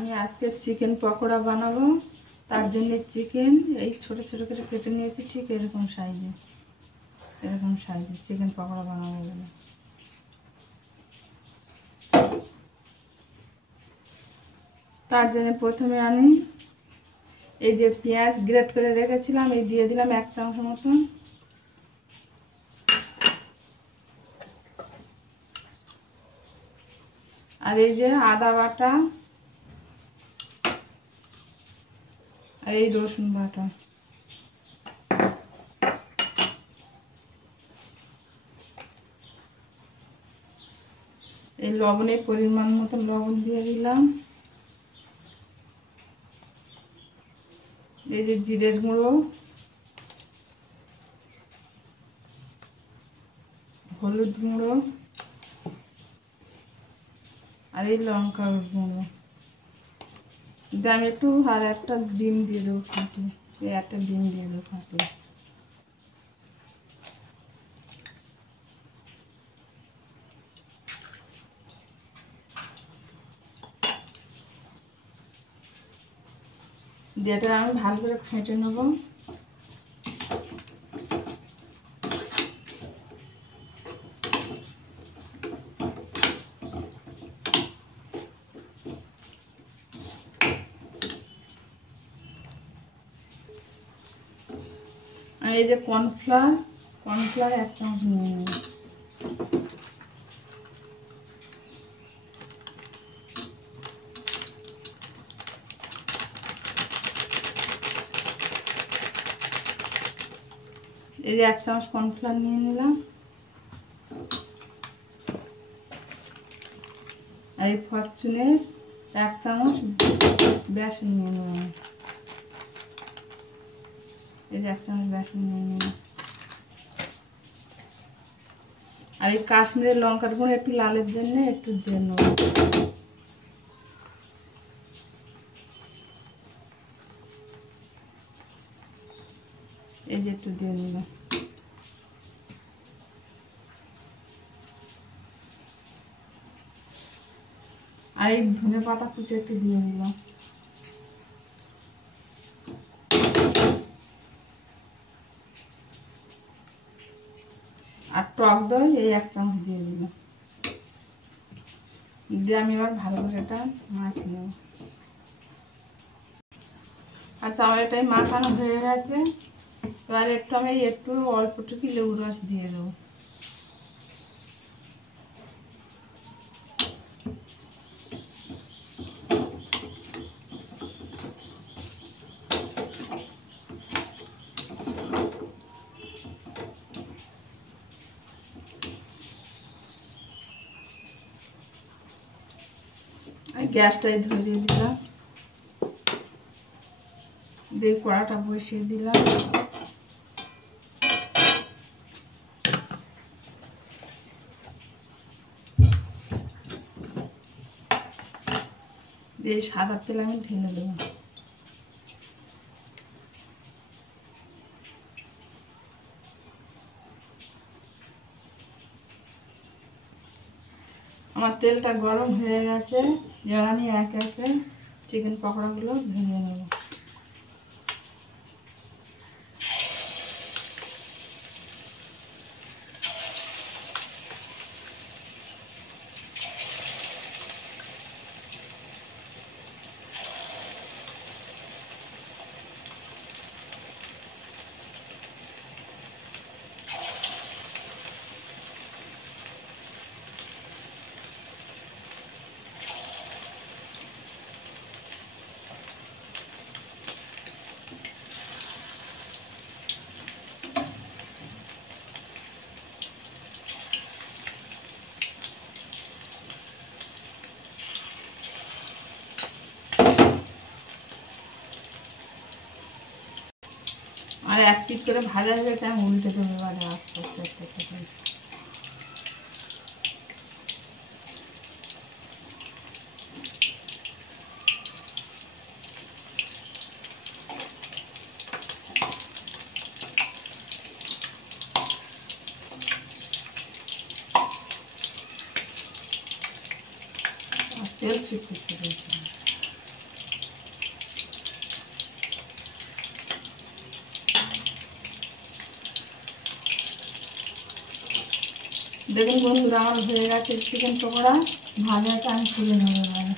আমি আজকে চিকেন পকোড়া বানাবো। তার জন্য চিকেন এই ছোট ছোট করে কেটে নিয়েছি, ঠিক এরকম সাইজে চিকেন পকোড়া বানাবো বলে। তার জন্য প্রথমে আমি এই যে পেঁয়াজ গ্রেট করে রেখেছিলাম এই দিয়ে দিলাম 1 চামচ মতন। আর এই যে আদা বাটা আর এই রসুন বাটা। এই লবণের পরিমাণ মতো লবণ দিয়ে দিলাম। এই যে জিরের গুঁড়ো, হলুদ গুঁড়ো আর এই লঙ্কার গুঁড়ো। আমি একটু আর একটা ডিম দিয়ে দেবো ফাটিয়ে, এই একটা ডিম দিয়ে দেবো ফাটিয়ে। যেটা আমি ভালো করে ফেটে নেব। এই যে কর্নফ্লাওয়ার 1 চামচ নিয়ে নেব। এই যে 1 চামচ কর্নফ্লাওয়ার নিয়ে নিলাম। আর এই ফরচুনের 1 চামচ বেসন নিয়ে নিলাম। এই যে 1 চামচ বেসন নিয়ে নিলাম। আর এই কাশ্মীরের লঙ্কার গুঁড়ো একটু লালের জন্য একটু দিয়ে নেব। এই যে একটু দিয়ে নিলাম। আর এই ধনে পাতা কুচি একটু দিয়ে নিলাম। আর টক দই এই 1 চামচ দিয়ে দিলাম। দিয়ে আমি এবার ভালো করে এটা মাখিয়ে নেব। আচ্ছা, আমার এটাই মাখানো হয়ে গেছে। এবার আমি একটু অল্পটুকু লেবু রস দিয়ে দেবো। গ্যাসটাই ধরিয়ে দিলাম, দিয়ে কড়াটা বসিয়ে দিলাম। দিয়ে সাদা তেল আমি ঢেলে দেবো। আমার তেলটা গরম হয়ে গেছে। এবার আমি একে একে চিকেন পকোড়াগুলো ভেজে নেব। আর 1 পিস করে ভাজা হয়ে গেছে, আমি উল্টে দেবো এবারে আস্তে আস্তে আস্তে। তেল ছিটকে দেখুন বন্ধুরা, আমার হয়ে গেছে চিকেন পকোড়া ভাজাটা আমি তুলে নেবো এবারে।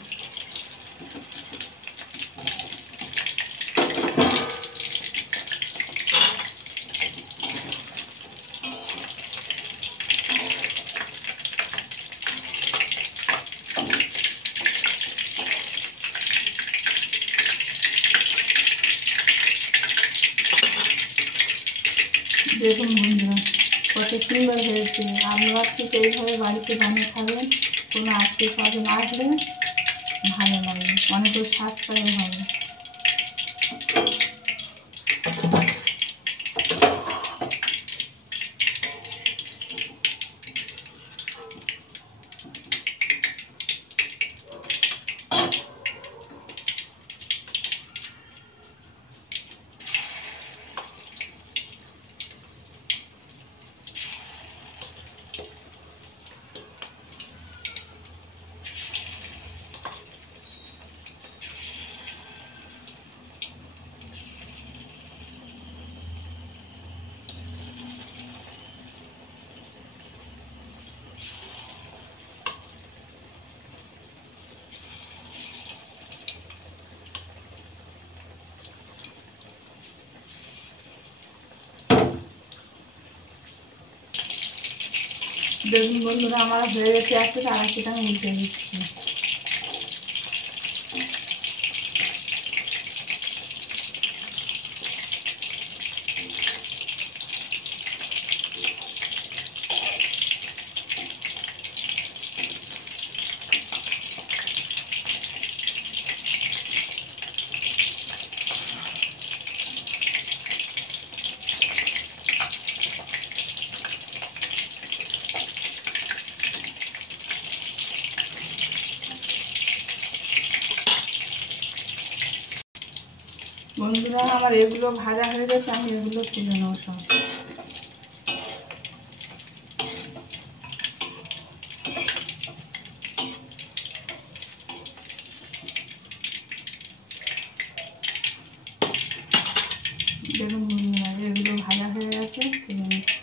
দেখুন বন্ধুরা কত সুন্দর হয়েছে। আপনারা ঠিক এইভাবে বাড়িতে বানিয়ে খাবেন, কোনো আত্মীয় স্বজন আসলে ভালো লাগবে, অনেক সাশ্রয় হবে। দেখুন বন্ধুরা, আমার হয়ে গেছে একটা আরেকটা আমি উল্টে দিচ্ছি। বন্ধুরা, আমার এগুলো ভাজা হয়ে গেছে, আমি এগুলো তুলে নেবো সব। দেখুন বন্ধুরা, এগুলো ভাজা হয়ে গেছে, তুলে নিচ্ছি।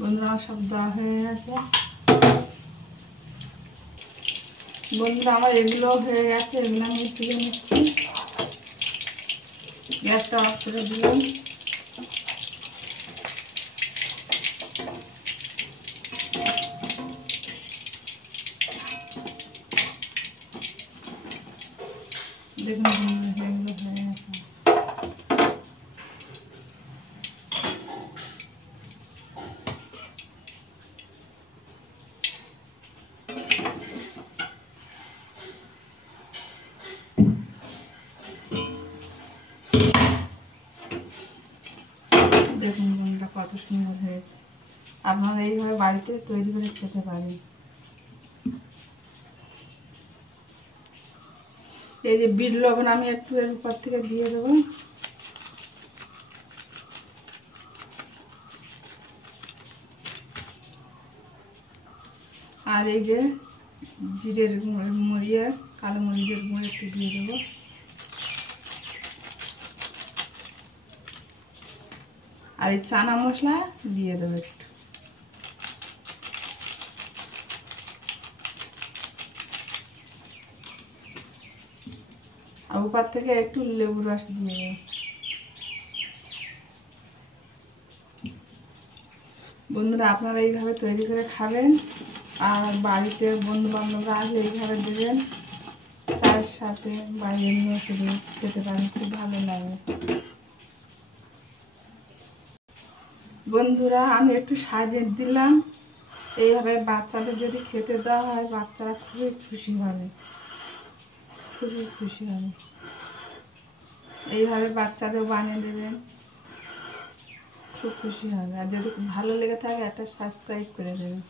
বন্ধুরা, আমার সব দেওয়া হয়ে গেছে। বন্ধুরা, আমার এগুলো হয়ে গেছে, এগুলো আমি তুলে নিচ্ছি। গ্যাসটা অফ করে দিলাম। দেখুন বন্ধুরা, এগুলো হয়ে গেছে। দেখুন বন্ধুরা, কত সুন্দর হয়েছে। আপনারা এইভাবে বাড়িতে তৈরি করে খেতে পারেন। এই যে বিট লবণ আমি একটু এর উপর থেকে দিয়ে দেবো। আর এই যে জিরের মরিয়া, কালো মরিচের গুঁড়ো একটু দিয়ে দেবো। আর এই চানা মশলা দিয়ে দেবো একটু। আর উপর থেকে একটু লেবুর রস দিয়ে দেবো। বন্ধুরা, আপনারা এইভাবে তৈরি করে খাবেন, আর বাড়িতে বন্ধু বান্ধবরা আসলে এইভাবে দেবেন চায়ের সাথে, বা এমনিও শুধু খেতে পারেন, খুব ভালো লাগে। বন্ধুরা আমি একটু সাজিয়ে দিলাম। এইভাবে বাচ্চাদের যদি খেতে দেওয়া হয় বাচ্চারা খুবই খুশি হবে, খুবই খুশি হবে। এইভাবে বাচ্চাদের বানিয়ে দেবেন, খুব খুশি হবে। আর যদি ভালো লেগে থাকে একটা সাবস্ক্রাইব করে দেবেন।